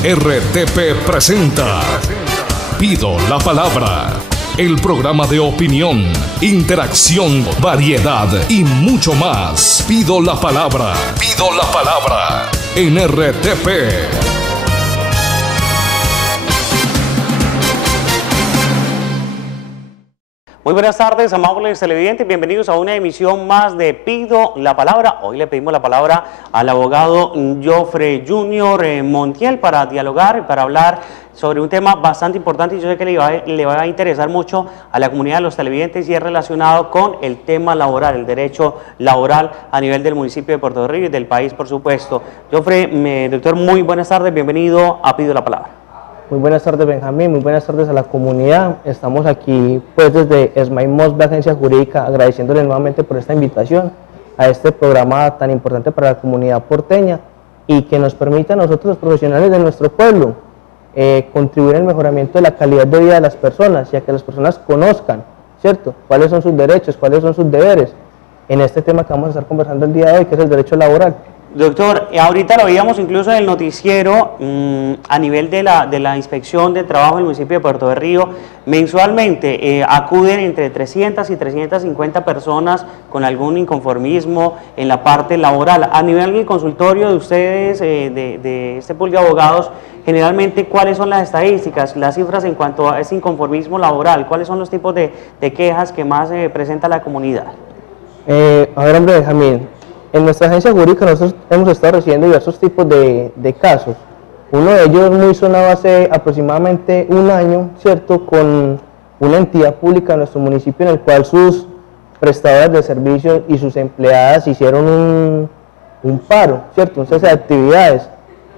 RTP presenta Pido la Palabra, el programa de opinión, interacción, variedad y mucho más. Pido la palabra en RTP. Muy buenas tardes, amables televidentes, bienvenidos a una emisión más de Pido la Palabra. Hoy le pedimos la palabra al abogado Jofre Junior Montiel para dialogar y para hablar sobre un tema bastante importante y yo sé que le va a interesar mucho a la comunidad de los televidentes y es relacionado con el tema laboral, el derecho laboral a nivel del municipio de Puerto Río y del país, por supuesto. Jofre, doctor, muy buenas tardes, bienvenido a Pido la Palabra. Muy buenas tardes, Benjamín, muy buenas tardes a la comunidad. Estamos aquí pues desde SMAI Mosby, Agencia Jurídica, agradeciéndole nuevamente por esta invitación a este programa tan importante para la comunidad porteña y que nos permita a nosotros los profesionales de nuestro pueblo contribuir al mejoramiento de la calidad de vida de las personas y a que las personas conozcan, ¿cierto?, cuáles son sus derechos, cuáles son sus deberes en este tema que vamos a estar conversando el día de hoy, que es el derecho laboral. Doctor, ahorita lo veíamos incluso en el noticiero a nivel de la inspección de trabajo del municipio de Puerto de Río. Mensualmente acuden entre 300 y 350 personas con algún inconformismo en la parte laboral. A nivel del consultorio de ustedes, de este pool de abogados, generalmente, ¿cuáles son las estadísticas, las cifras en cuanto a ese inconformismo laboral? ¿Cuáles son los tipos de quejas que más presenta la comunidad? A ver, hombre, Benjamín. En nuestra agencia jurídica nosotros hemos estado recibiendo diversos tipos de casos. Uno de ellos muy sonado hace aproximadamente un año, ¿cierto?, con una entidad pública de nuestro municipio en el cual sus prestadoras de servicios y sus empleadas hicieron un paro, ¿cierto?, un cese de actividades.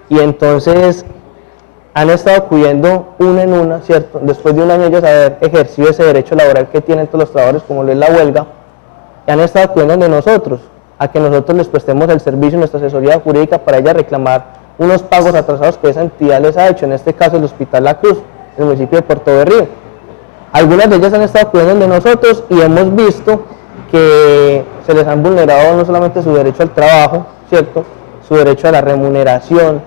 Y entonces han estado acudiendo una en una, ¿cierto?, después de un año ellos haber ejercido ese derecho laboral que tienen todos los trabajadores, como lo es la huelga, y han estado acudiendo de nosotros a que nosotros les prestemos el servicio, nuestra asesoría jurídica para ella reclamar unos pagos atrasados que esa entidad les ha hecho, en este caso el Hospital La Cruz, en el municipio de Puerto de Río. Algunas de ellas han estado acudiendo de nosotros y hemos visto que se les han vulnerado no solamente su derecho al trabajo, ¿cierto?, su derecho a la remuneración,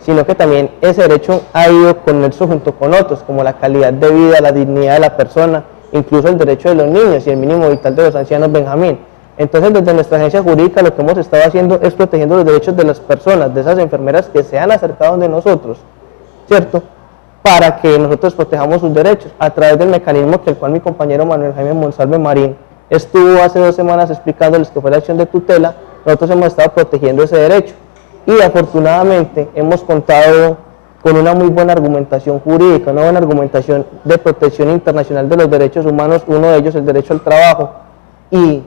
sino que también ese derecho ha ido con eso junto con otros, como la calidad de vida, la dignidad de la persona, incluso el derecho de los niños y el mínimo vital de los ancianos, Benjamín. Entonces, desde nuestra agencia jurídica lo que hemos estado haciendo es protegiendo los derechos de las personas, de esas enfermeras que se han acercado de nosotros, ¿cierto?, para que nosotros protejamos sus derechos a través del mecanismo que el cual mi compañero Manuel Jaime Monsalve Marín estuvo hace 2 semanas explicándoles que fue la acción de tutela. Nosotros hemos estado protegiendo ese derecho y afortunadamente hemos contado con una muy buena argumentación jurídica, una buena argumentación de protección internacional de los derechos humanos, uno de ellos el derecho al trabajo, y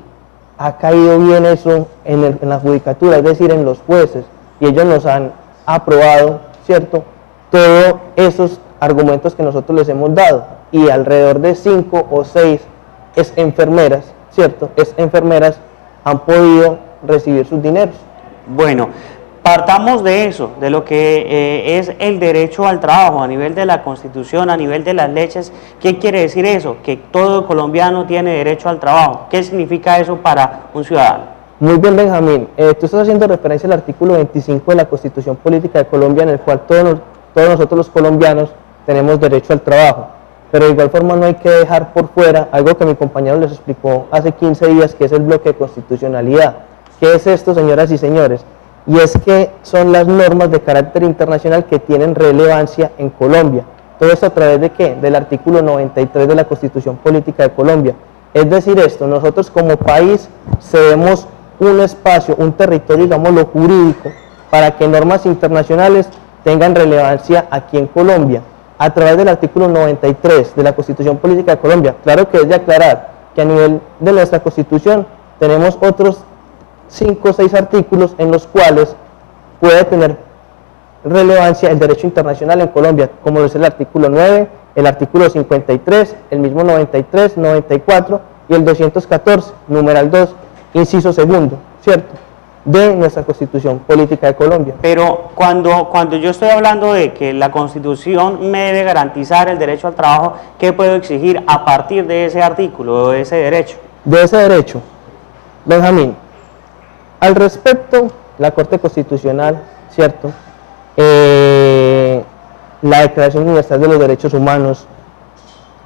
ha caído bien eso en la judicatura, es decir, en los jueces, y ellos nos han aprobado, ¿cierto?, todos esos argumentos que nosotros les hemos dado, y alrededor de 5 o 6 enfermeras, ¿cierto?, enfermeras han podido recibir sus dineros. Bueno, partamos de eso, de lo que es el derecho al trabajo a nivel de la Constitución, a nivel de las leyes. ¿Qué quiere decir eso? Que todo colombiano tiene derecho al trabajo. ¿Qué significa eso para un ciudadano? Muy bien, Benjamín. Tú estás haciendo referencia al artículo 25 de la Constitución Política de Colombia, en el cual todos nosotros los colombianos tenemos derecho al trabajo. Pero de igual forma no hay que dejar por fuera algo que mi compañero les explicó hace 15 días, que es el bloque de constitucionalidad. ¿Qué es esto, señoras y señores? Y es que son las normas de carácter internacional que tienen relevancia en Colombia. ¿Todo esto a través de qué? Del artículo 93 de la Constitución Política de Colombia. Es decir, nosotros como país cedemos un espacio, un territorio, digámoslo, jurídico, para que normas internacionales tengan relevancia aquí en Colombia, a través del artículo 93 de la Constitución Política de Colombia. Claro que es de aclarar que a nivel de nuestra Constitución tenemos otros 5 o 6 artículos en los cuales puede tener relevancia el derecho internacional en Colombia, como es el artículo 9, el artículo 53, el mismo 93, 94 y el 214, numeral 2, inciso segundo, ¿cierto?, de nuestra Constitución Política de Colombia. Pero cuando yo estoy hablando de que la Constitución me debe garantizar el derecho al trabajo, ¿qué puedo exigir a partir de ese artículo, de ese derecho? De ese derecho, Benjamín, al respecto, la Corte Constitucional, ¿cierto?, la Declaración Universal de los Derechos Humanos,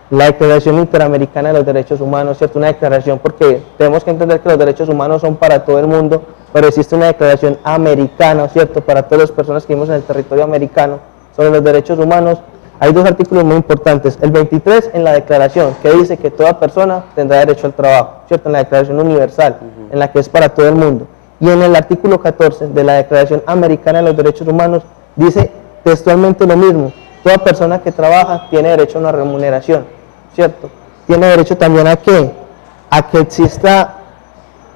la Declaración Interamericana de los Derechos Humanos, ¿cierto? Una declaración, porque tenemos que entender que los derechos humanos son para todo el mundo, pero existe una declaración americana, ¿cierto? Para todas las personas que vivimos en el territorio americano sobre los derechos humanos. Hay dos artículos muy importantes. El 23 en la declaración, que dice que toda persona tendrá derecho al trabajo, ¿cierto? En la Declaración Universal, en la que es para todo el mundo. Y en el artículo 14 de la Declaración Americana de los Derechos Humanos, dice textualmente lo mismo. Toda persona que trabaja tiene derecho a una remuneración, ¿cierto? Tiene derecho también a que exista,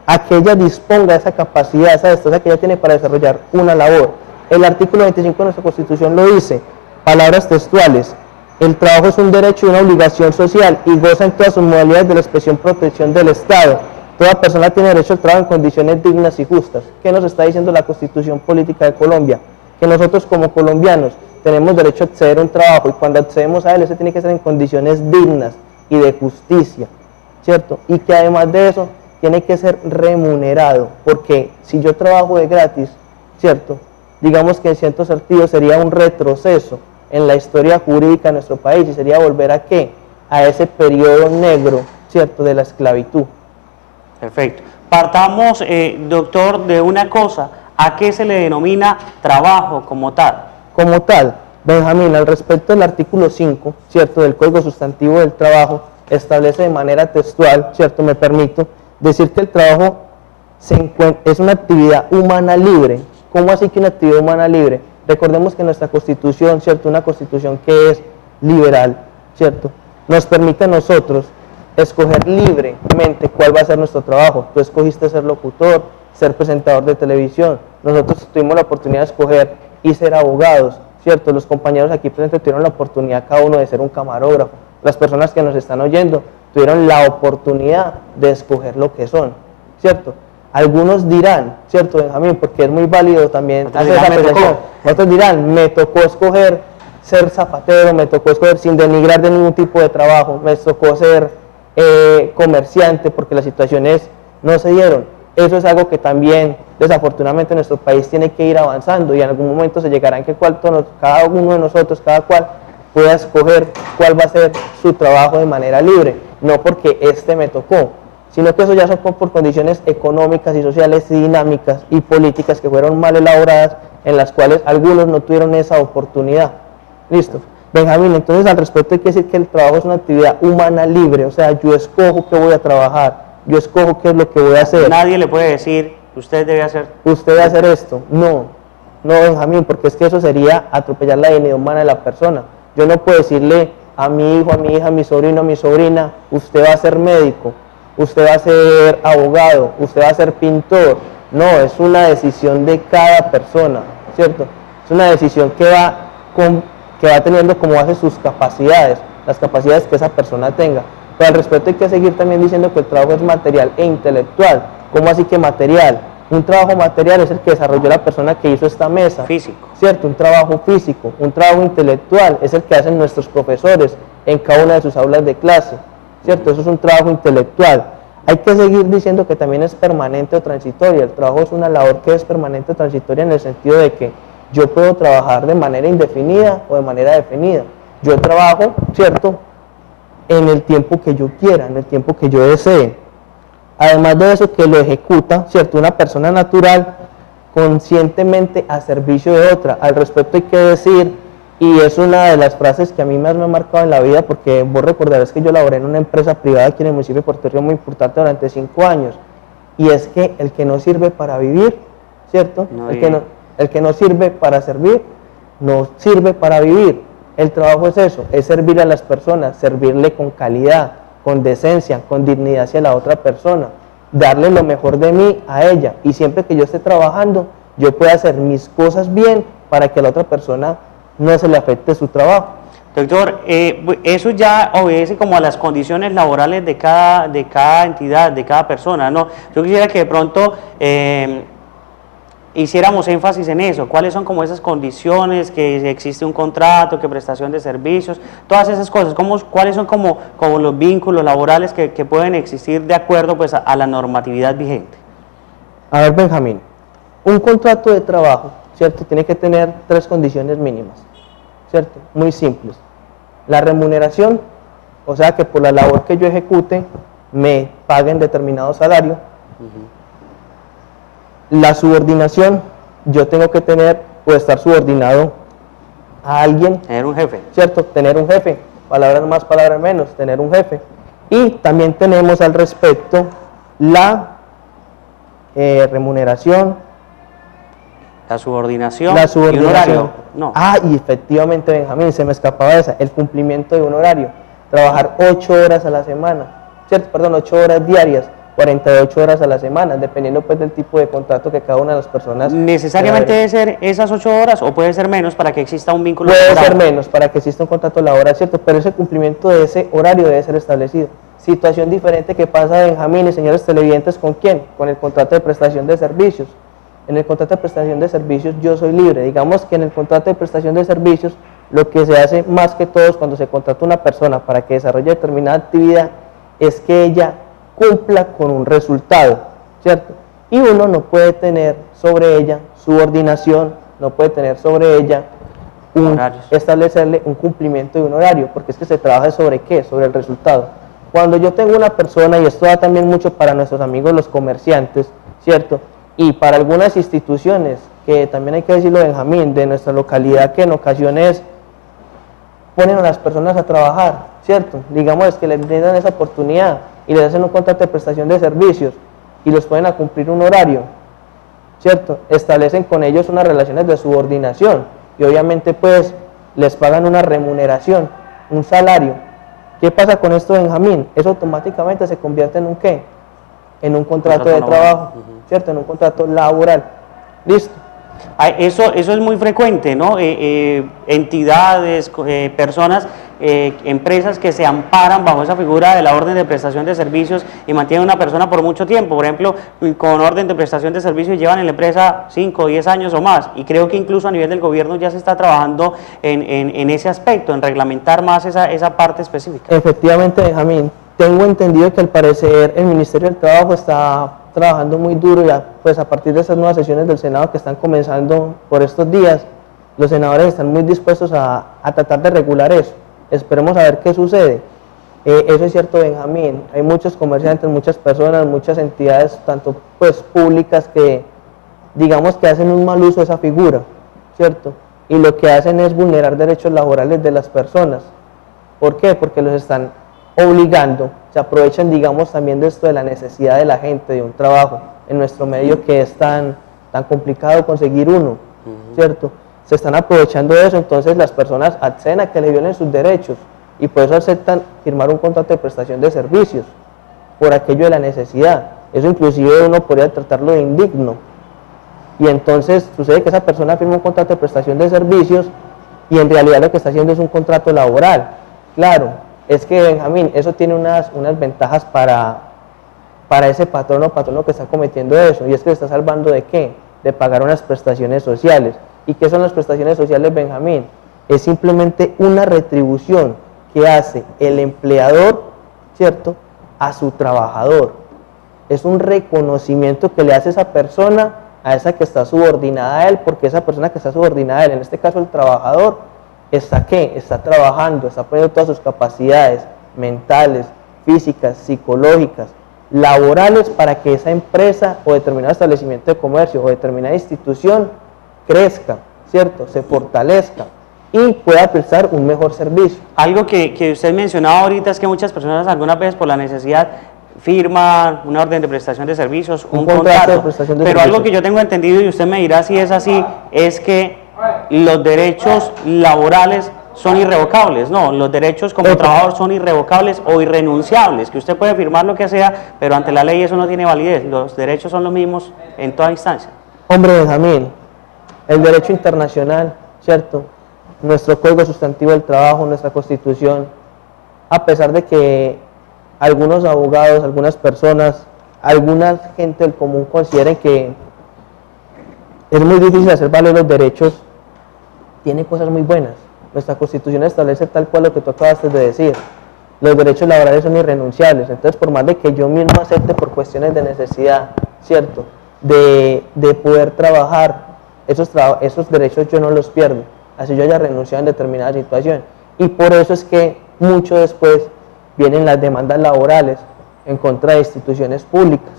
a que ella disponga de esa capacidad, esa destreza que ella tiene para desarrollar una labor. El artículo 25 de nuestra Constitución lo dice, palabras textuales: el trabajo es un derecho y una obligación social y goza en todas sus modalidades de la expresión protección del Estado. Toda persona tiene derecho al trabajo en condiciones dignas y justas. ¿Qué nos está diciendo la Constitución Política de Colombia? Que nosotros como colombianos tenemos derecho a acceder a un trabajo, y cuando accedemos a él, ese tiene que ser en condiciones dignas y de justicia, ¿cierto? Y que además de eso, tiene que ser remunerado, porque si yo trabajo de gratis, ¿cierto? Digamos que en cierto sentido sería un retroceso en la historia jurídica de nuestro país, y sería volver a ¿qué? A ese periodo negro, ¿cierto? De la esclavitud. Perfecto. Partamos, doctor, de una cosa: ¿a qué se le denomina trabajo como tal? Como tal, Benjamín, al respecto del artículo 5, ¿cierto?, del Código Sustantivo del Trabajo, establece de manera textual, ¿cierto?, me permito decir que el trabajo es una actividad humana libre. ¿Cómo así que una actividad humana libre? Recordemos que nuestra Constitución, ¿cierto?, una Constitución que es liberal, ¿cierto?, nos permite a nosotros escoger libremente cuál va a ser nuestro trabajo. Tú escogiste ser locutor, ser presentador de televisión. Nosotros tuvimos la oportunidad de escoger y ser abogados, ¿cierto? Los compañeros aquí presentes tuvieron la oportunidad cada uno de ser un camarógrafo. Las personas que nos están oyendo tuvieron la oportunidad de escoger lo que son, ¿cierto? Algunos dirán, ¿cierto, Benjamín? Porque es muy válido también hacer esa apreciación. Otros dirán, me tocó escoger ser zapatero, me tocó escoger, sin denigrar de ningún tipo de trabajo, me tocó ser comerciante porque las situaciones no se dieron. Eso es algo que también, desafortunadamente, nuestro país tiene que ir avanzando, y en algún momento se llegará en que cada uno de nosotros, cada cual, pueda escoger cuál va a ser su trabajo de manera libre, no porque me tocó, sino que eso ya son por condiciones económicas y sociales y dinámicas y políticas que fueron mal elaboradas, en las cuales algunos no tuvieron esa oportunidad. ¿Listo? Benjamín, entonces al respecto hay que decir que el trabajo es una actividad humana libre, o sea, yo escojo qué voy a trabajar, yo escojo qué es lo que voy a hacer. Nadie le puede decir, usted debe hacer... Usted debe hacer esto. No, Benjamín, porque es que eso sería atropellar la dignidad humana de la persona. Yo no puedo decirle a mi hijo, a mi hija, a mi sobrino, a mi sobrina, usted va a ser médico, usted va a ser abogado, usted va a ser pintor. No, es una decisión de cada persona, ¿cierto? Es una decisión que va teniendo como base sus capacidades, las capacidades que esa persona tenga. Pero al respecto hay que seguir también diciendo que el trabajo es material e intelectual. ¿Cómo así que material? Un trabajo material es el que desarrolló la persona que hizo esta mesa. Físico. ¿Cierto? Un trabajo físico. Un trabajo intelectual es el que hacen nuestros profesores en cada una de sus aulas de clase. ¿Cierto? Eso es un trabajo intelectual. Hay que seguir diciendo que también es permanente o transitoria. El trabajo es una labor que es permanente o transitoria en el sentido de que yo puedo trabajar de manera indefinida o de manera definida. Yo trabajo, ¿cierto?, en el tiempo que yo quiera, en el tiempo que yo desee. Además de eso, que lo ejecuta, ¿cierto?, una persona natural conscientemente a servicio de otra. Al respecto hay que decir, y es una de las frases que a mí más me ha marcado en la vida, porque vos recordarás que yo laboré en una empresa privada aquí en el municipio de Puerto Rico muy importante durante 5 años, y es que el que no sirve para vivir, ¿cierto?, el que no sirve para servir, no sirve para vivir. El trabajo es eso, es servir a las personas, servirle con calidad, con decencia, con dignidad hacia la otra persona, darle lo mejor de mí a ella, y siempre que yo esté trabajando, yo pueda hacer mis cosas bien para que a la otra persona no se le afecte su trabajo. Doctor, eso ya obedece como a las condiciones laborales de cada entidad, de cada persona, ¿no? Yo quisiera que de pronto hiciéramos énfasis en eso. ¿Cuáles son como esas condiciones, que existe un contrato, que prestación de servicios, todas esas cosas? ¿Cuáles son como los vínculos laborales que pueden existir de acuerdo pues a la normatividad vigente? A ver, Benjamín, un contrato de trabajo, ¿cierto?, tiene que tener 3 condiciones mínimas. ¿cierto? Muy simples. La remuneración, o sea que por la labor que yo ejecute me paguen determinado salario. La subordinación, yo tengo que tener o estar subordinado a alguien. Tener un jefe. ¿Cierto? Tener un jefe, palabras más, palabras menos, tener un jefe. Y también tenemos al respecto la remuneración. La subordinación. La subordinación. Y un horario. No. Ah, y efectivamente, Benjamín, se me escapaba esa, el cumplimiento de un horario. Trabajar 8 horas a la semana, ¿cierto? Perdón, 8 horas diarias, 48 horas a la semana, dependiendo pues del tipo de contrato que cada una de las personas... ¿Necesariamente debe ser esas 8 horas o puede ser menos para que exista un vínculo laboral? Puede ser menos para que exista un contrato laboral, ¿cierto? Pero ese cumplimiento de ese horario debe ser establecido. Situación diferente que pasa, Benjamín y señores televidentes, ¿con quién? Con el contrato de prestación de servicios. En el contrato de prestación de servicios yo soy libre. Digamos que en el contrato de prestación de servicios lo que se hace más que todo cuando se contrata una persona para que desarrolle determinada actividad es que ella cumpla con un resultado, ¿cierto? Y uno no puede tener sobre ella subordinación, no puede tener sobre ella establecerle un cumplimiento de un horario, porque es que se trabaja sobre ¿qué? Sobre el resultado. Cuando yo tengo una persona, y esto da también mucho para nuestros amigos los comerciantes, ¿cierto? Y para algunas instituciones, que también hay que decirlo, Benjamín, de nuestra localidad, que en ocasiones ponen a las personas a trabajar, ¿cierto? Digamos que les brindan esa oportunidad y les hacen un contrato de prestación de servicios y los ponen a cumplir un horario, ¿cierto? Establecen con ellos unas relaciones de subordinación y obviamente pues les pagan una remuneración, un salario. ¿Qué pasa con esto, Benjamín? Eso automáticamente se convierte en un ¿qué? En un contrato de trabajo, ¿cierto? En un contrato laboral. Listo. Eso es muy frecuente, ¿no? Entidades, personas, empresas que se amparan bajo esa figura de la orden de prestación de servicios y mantienen a una persona por mucho tiempo. Por ejemplo, con orden de prestación de servicios llevan en la empresa 5 o 10 años o más. Y creo que incluso a nivel del gobierno ya se está trabajando en ese aspecto, en reglamentar más esa parte específica. Efectivamente, Benjamín. Tengo entendido que al parecer el Ministerio del Trabajo está trabajando muy duro ya, pues a partir de estas nuevas sesiones del Senado que están comenzando por estos días, los senadores están muy dispuestos a tratar de regular eso. Esperemos a ver qué sucede. Eso es cierto, Benjamín. Hay muchos comerciantes, muchas personas, muchas entidades, tanto pues públicas, que digamos que hacen un mal uso de esa figura, ¿cierto? Y lo que hacen es vulnerar derechos laborales de las personas. ¿Por qué? Porque los están obligando, se aprovechan, digamos, también de esto de la necesidad de la gente, de un trabajo en nuestro medio que es tan complicado conseguir uno, ¿cierto? Se están aprovechando de eso, entonces las personas acceden a que le violen sus derechos y por eso aceptan firmar un contrato de prestación de servicios, por aquello de la necesidad. Eso inclusive uno podría tratarlo de indigno. Y entonces sucede que esa persona firma un contrato de prestación de servicios y en realidad lo que está haciendo es un contrato laboral. Claro. Es que, Benjamín, eso tiene unas ventajas para ese patrón o patrono que está cometiendo eso, y es que se está salvando ¿de qué? De pagar unas prestaciones sociales. ¿Y qué son las prestaciones sociales, Benjamín? Es simplemente una retribución que hace el empleador, ¿cierto?, a su trabajador. Es un reconocimiento que le hace esa persona a esa que está subordinada a él, porque esa persona que está subordinada a él, en este caso el trabajador, ¿está qué? Está trabajando, está poniendo todas sus capacidades mentales, físicas, psicológicas, laborales para que esa empresa o determinado establecimiento de comercio o determinada institución crezca, ¿cierto? Se fortalezca y pueda prestar un mejor servicio. Algo que usted mencionaba ahorita es que muchas personas algunas veces por la necesidad firman una orden de prestación de servicios, un contrato de prestación de servicios. Algo que yo tengo entendido, y usted me dirá si es así, es que los derechos laborales son irrevocables, no, los derechos como trabajador son irrevocables o irrenunciables, que usted puede firmar lo que sea, pero ante la ley eso no tiene validez, los derechos son los mismos en toda instancia. Hombre, Benjamín, el derecho internacional, ¿cierto? Nuestro Código Sustantivo del Trabajo, nuestra Constitución, a pesar de que algunos abogados, algunas personas, alguna gente del común consideren que es muy difícil hacer valer los derechos, tiene cosas muy buenas. Nuestra Constitución establece tal cual lo que tú acabaste de decir. Los derechos laborales son irrenunciables. Entonces, por más de que yo mismo acepte por cuestiones de necesidad, ¿cierto?, de poder trabajar, esos derechos yo no los pierdo. así yo haya renunciado en determinada situación. Y por eso es que mucho después vienen las demandas laborales en contra de instituciones públicas,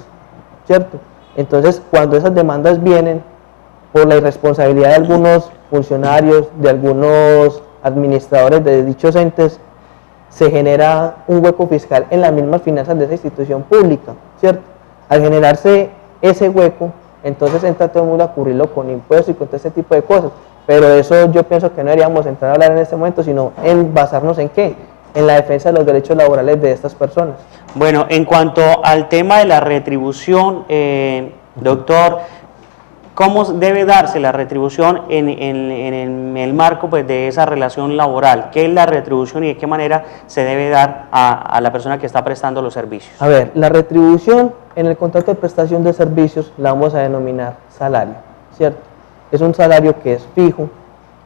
¿cierto? Entonces, cuando esas demandas vienen por la irresponsabilidad de algunos funcionarios, de algunos administradores de dichos entes, se genera un hueco fiscal en las mismas finanzas de esa institución pública, ¿cierto? Al generarse ese hueco, entonces entra todo el mundo a cubrirlo con impuestos y con todo ese tipo de cosas. Pero eso yo pienso que no deberíamos entrar a hablar en este momento, sino en basarnos en ¿qué? En la defensa de los derechos laborales de estas personas. Bueno, en cuanto al tema de la retribución, doctor, ¿cómo debe darse la retribución en el marco pues, de esa relación laboral? ¿Qué es la retribución y de qué manera se debe dar a la persona que está prestando los servicios? A ver, la retribución en el contrato de prestación de servicios la vamos a denominar salario, ¿cierto? Es un salario que es fijo,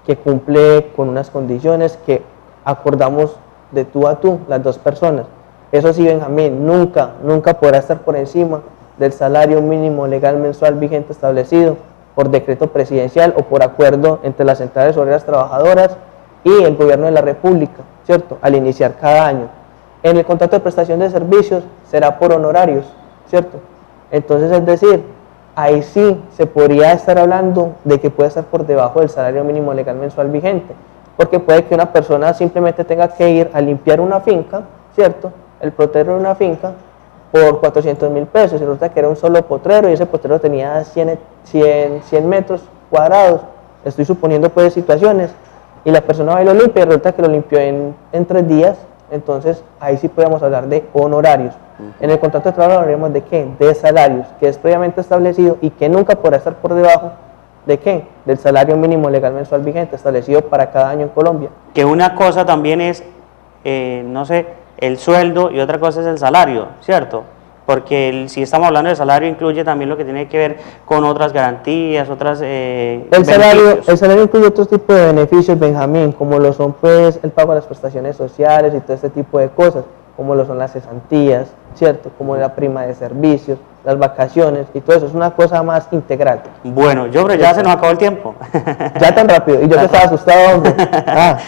que cumple con unas condiciones que acordamos de tú a tú, las dos personas. Eso sí, Benjamín, nunca podrá estar por encima del salario mínimo legal mensual vigente establecido por decreto presidencial o por acuerdo entre las centrales obreras trabajadoras y el gobierno de la República, ¿cierto? Al iniciar cada año. En el contrato de prestación de servicios será por honorarios, ¿cierto? Entonces, es decir, ahí sí se podría estar hablando de que puede estar por debajo del salario mínimo legal mensual vigente, porque puede que una persona simplemente tenga que ir a limpiar una finca, ¿cierto? El potrero de una finca por 400.000 pesos, y resulta que era un solo potrero y ese potrero tenía 100 metros cuadrados, estoy suponiendo pues situaciones, y la persona va y lo limpia y resulta que lo limpió en 3 días, entonces ahí sí podemos hablar de honorarios. En el contrato de trabajo hablaremos de ¿qué? De salarios, que es previamente establecido y que nunca podrá estar por debajo ¿de qué? Del salario mínimo legal mensual vigente establecido para cada año en Colombia. Que una cosa también es, no sé, el sueldo y otra cosa es el salario, ¿cierto? Porque si estamos hablando de salario incluye también lo que tiene que ver con otras garantías, otras el salario incluye otros tipos de beneficios, Benjamín, como lo son pues el pago de las prestaciones sociales y todo este tipo de cosas, como lo son las cesantías, ¿cierto? Como la prima de servicios, las vacaciones y todo eso, es una cosa más integral. Bueno, yo creo ya se nos acabó el tiempo. Ya tan rápido, y yo que estaba asustado, hombre.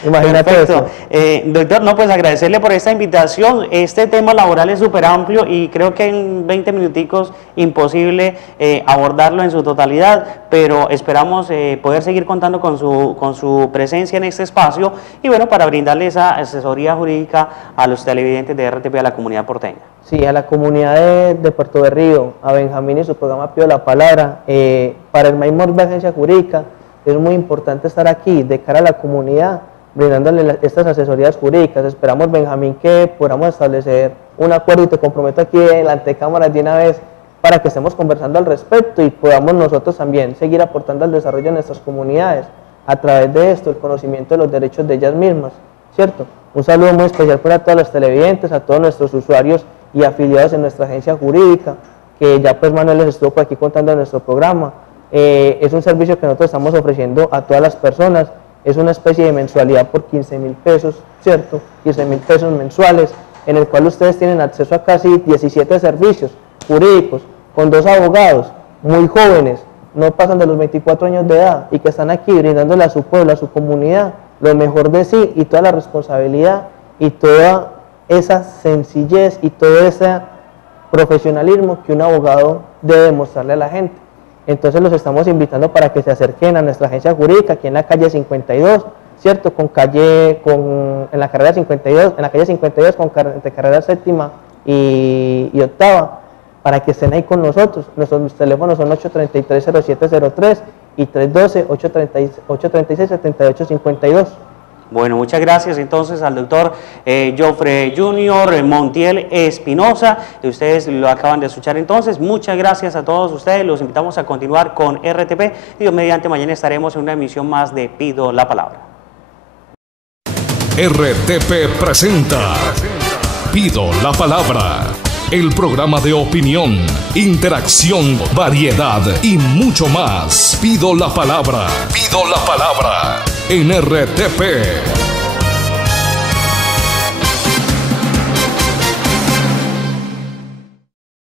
Imagínate. Perfecto. Eso. Doctor, no, pues agradecerle por esta invitación. Este tema laboral es súper amplio y creo que en 20 minuticos imposible abordarlo en su totalidad, pero esperamos poder seguir contando con su presencia en este espacio y bueno, para brindarle esa asesoría jurídica a los televidentes de RTP, a la comunidad porteña. Sí, a la comunidad de Puerto Berrío, a Benjamín y su programa Pido la Palabra, para el Maimor de Agencia Jurídica es muy importante estar aquí de cara a la comunidad, brindándole estas asesorías jurídicas. Esperamos, Benjamín, que podamos establecer un acuerdo y te comprometo aquí en la antecámara de una vez para que estemos conversando al respecto y podamos nosotros también seguir aportando al desarrollo de nuestras comunidades a través de esto, el conocimiento de los derechos de ellas mismas, ¿cierto? Un saludo muy especial para todos los televidentes, a todos nuestros usuarios y afiliados en nuestra agencia jurídica, que ya pues Manuel les estuvo por aquí contando en nuestro programa. Es un servicio que nosotros estamos ofreciendo a todas las personas, es una especie de mensualidad por 15.000 pesos, ¿cierto? 15.000 pesos mensuales, en el cual ustedes tienen acceso a casi 17 servicios jurídicos, con 2 abogados muy jóvenes, no pasan de los 24 años de edad, y que están aquí brindándole a su pueblo, a su comunidad, lo mejor de sí y toda la responsabilidad y toda esa sencillez y todo ese profesionalismo que un abogado debe mostrarle a la gente. Entonces los estamos invitando para que se acerquen a nuestra agencia jurídica aquí en la calle 52, ¿cierto? En la carrera 52, en la calle 52 entre carrera séptima y octava, para que estén ahí con nosotros. Nuestros teléfonos son 833-0703 y 312-836-7852. Bueno, muchas gracias entonces al doctor Joffre Junior Montiel Espinosa. Ustedes lo acaban de escuchar entonces. Muchas gracias a todos ustedes. Los invitamos a continuar con RTP. Dios mediante, mañana estaremos en una emisión más de Pido la Palabra. RTP presenta Pido la Palabra. El programa de opinión, interacción, variedad y mucho más. Pido la palabra. Pido la palabra en RTP.